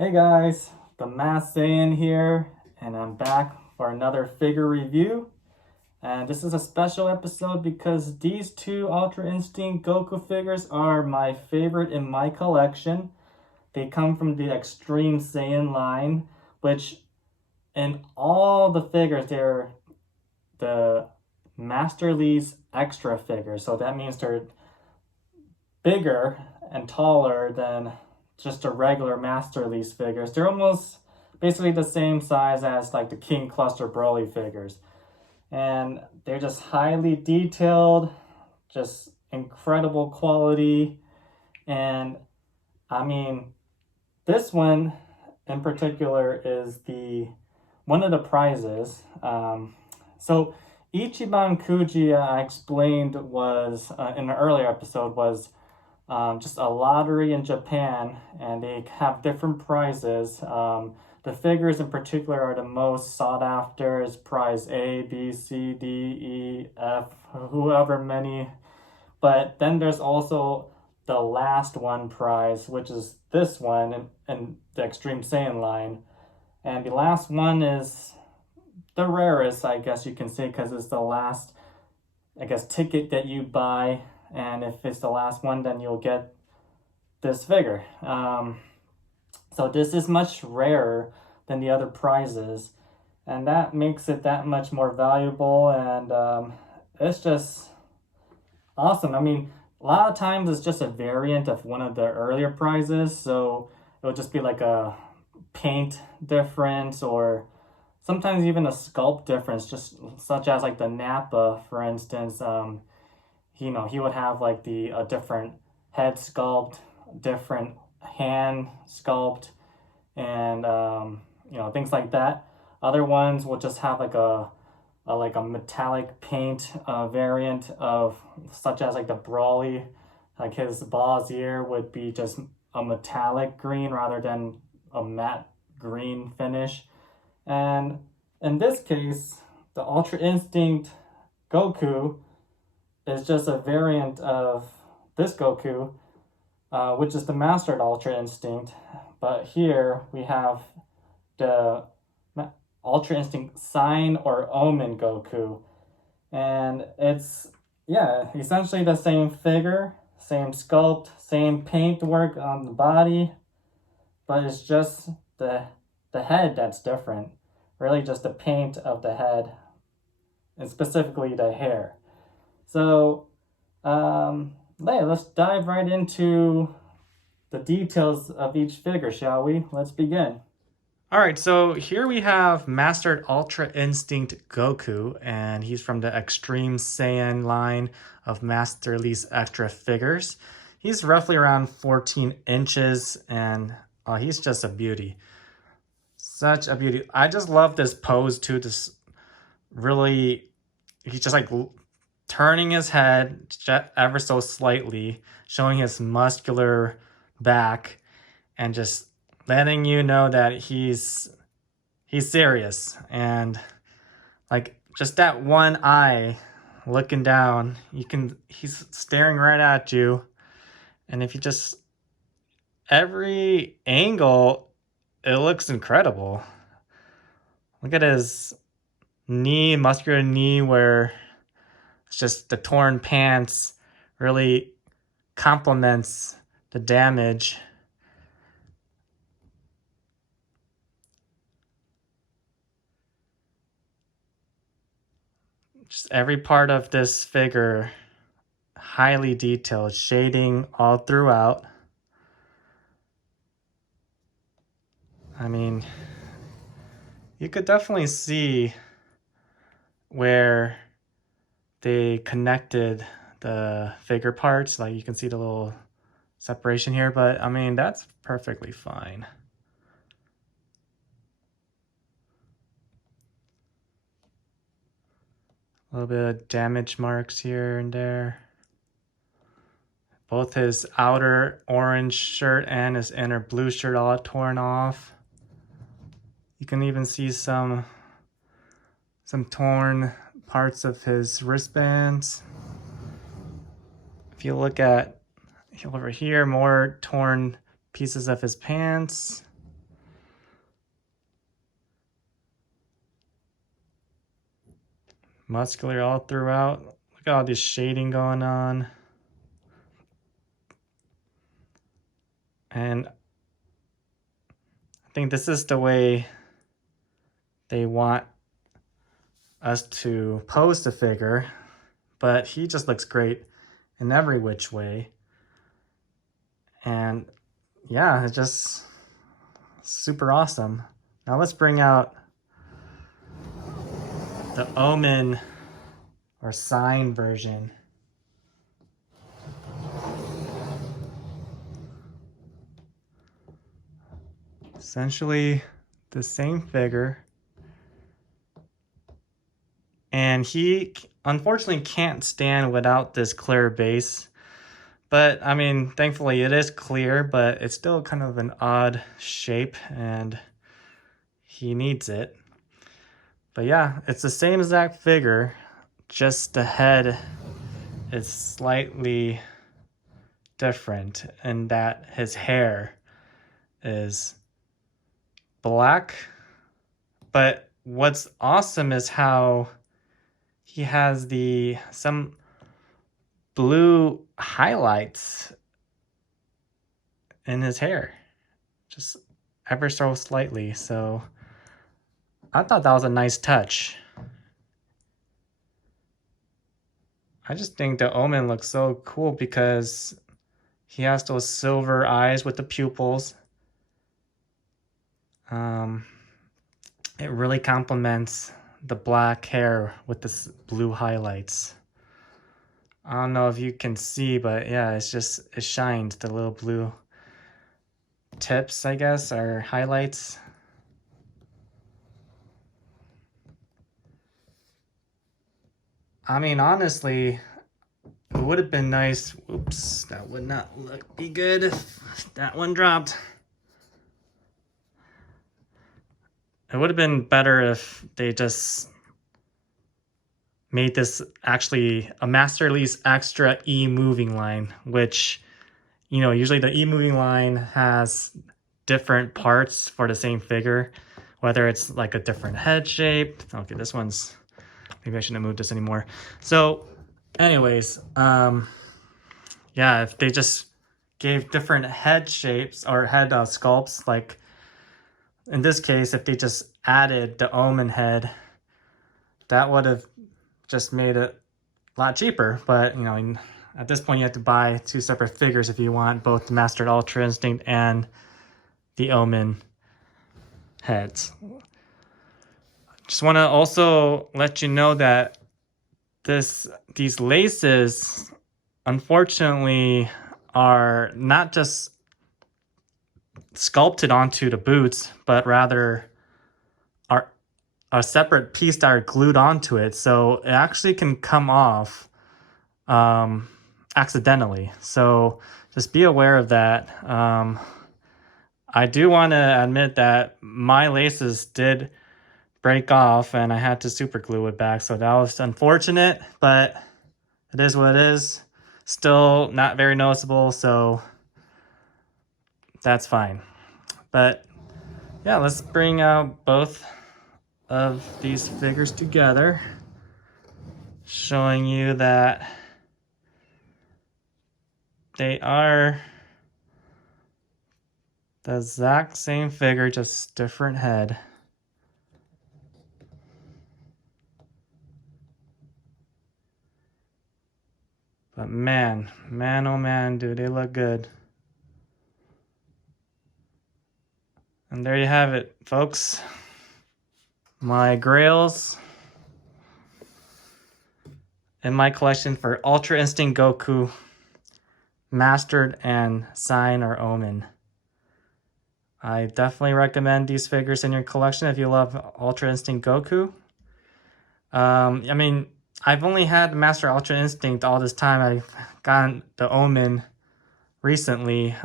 Hey guys, the Masked Saiyan here, and I'm back for another figure review. And this is a special episode because these two Ultra Instinct Goku figures are my favorite in my collection. They come from the Extreme Saiyan line, which in all the figures, they're the Master Lee's extra figures. So that means they're bigger and taller than just a regular Master Lease figures. They're almost basically the same size as like the King Cluster Broly figures. And they're just highly detailed, just incredible quality. And I mean, this one in particular is the one of the prizes. So Ichiban Kuji, I explained, was in an earlier episode, was just a lottery in Japan, and they have different prizes. The figures in particular are the most sought after is prize A, B, C, D, E, F, whoever many. But then there's also the last one prize, which is this one in the Extreme Saiyan line. And the last one is the rarest, I guess you can say, because it's the last, I guess, ticket that you buy. And if it's the last one, then you'll get this figure. So this is much rarer than the other prizes, and that makes it that much more valuable. And it's just awesome. I mean, a lot of times it's just a variant of one of the earlier prizes, so it'll just be like a paint difference or sometimes even a sculpt difference, just such as like the Nappa, for instance. He would have like a different head sculpt, different hand sculpt, and things like that. Other ones will just have like a metallic paint variant of, such as like the Brawly, like his Ball's ear would be just a metallic green rather than a matte green finish. And in this case, the Ultra Instinct Goku is just a variant of this Goku, which is the Mastered Ultra Instinct. But here we have the Ultra Instinct Saiyan or Omen Goku. And it's, yeah, essentially the same figure, same sculpt, same paint work on the body, but it's just the head that's different. Really just the paint of the head, and specifically the hair. So, let's dive right into the details of each figure, shall we? Let's begin. All right, so here we have Mastered Ultra Instinct Goku, and he's from the Extreme Saiyan line of Master Lee's extra figures. He's roughly around 14 inches, and he's just a beauty. Such a beauty. I just love this pose too. This really, he's just like turning his head ever so slightly, showing his muscular back, and just letting you know that he's serious. And like just that one eye looking down, he's staring right at you. And if you just, every angle, it looks incredible. Look at his knee, muscular knee, where it's just the torn pants really complements the damage. Just every part of this figure, highly detailed, shading all throughout. I mean, you could definitely see where they connected the figure parts. Like you can see the little separation here, but I mean, that's perfectly fine. A little bit of damage marks here and there. Both his outer orange shirt and his inner blue shirt all torn off. You can even see some torn parts of his wristbands. If you look at over here, more torn pieces of his pants. muscular all throughout. Look at all this shading going on. And I think this is the way they want us to pose the figure, but he just looks great in every which way. And yeah, it's just super awesome. Now let's bring out the Omen or Saiyan version. Essentially the same figure. And he unfortunately can't stand without this clear base. But I mean, thankfully it is clear, but it's still kind of an odd shape and he needs it. But yeah, it's the same exact figure, just the head is slightly different in that his hair is black. But what's awesome is how he has some blue highlights in his hair, just ever so slightly. So I thought that was a nice touch. I just think the Omen looks so cool because he has those silver eyes with the pupils. It really complements the black hair with the blue highlights. I don't know if you can see, but yeah, it shines. The little blue tips, I guess, are highlights. I mean, honestly, it would have been nice. Oops, that would not be good if that one dropped. It would have been better if they just made this actually a Master Release Extra E-moving line, which, you know, usually the E-moving line has different parts for the same figure, whether it's like a different head shape. Okay, this one's, maybe I shouldn't have moved this anymore. So anyways, yeah, if they just gave different head shapes or head sculpts, like in this case, if they just added the Omen head, that would have just made it a lot cheaper. But, you know, at this point, you have to buy two separate figures if you want both the Mastered Ultra Instinct and the Omen heads. Just want to also let you know that these laces, unfortunately, are not just sculpted onto the boots, but rather are a separate piece that are glued onto it. So it actually can come off accidentally. So just be aware of that. I do want to admit that my laces did break off and I had to super glue it back. So that was unfortunate, but it is what it is. Still not very noticeable, so that's fine. But yeah, let's bring out both of these figures together, showing you that they are the exact same figure, just different head. But man, oh man, dude, they look good. And there you have it, folks. My grails in my collection for Ultra Instinct Goku, Mastered, and Saiyan or Omen. I definitely recommend these figures in your collection if you love Ultra Instinct Goku. I mean, I've only had Master Ultra Instinct all this time. I've gotten the Omen recently.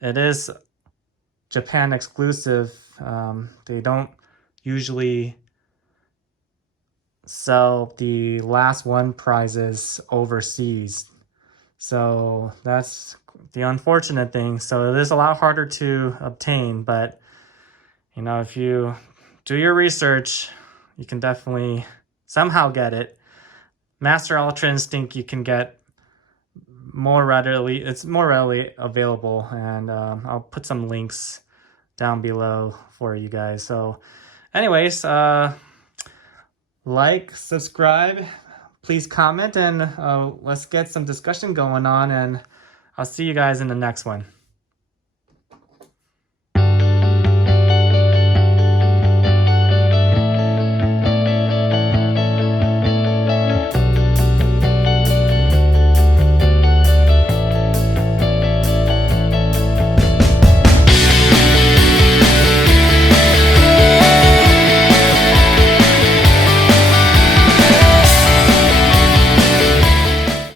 It is Japan exclusive. They don't usually sell the last one prizes overseas. So that's the unfortunate thing. So it is a lot harder to obtain, but you know, if you do your research, you can definitely somehow get it. Master Ultra Instinct you can get more readily. It's more readily available, and I'll put some links down below for you guys. So anyways, like, subscribe, please comment, and let's get some discussion going on, and I'll see you guys in the next one.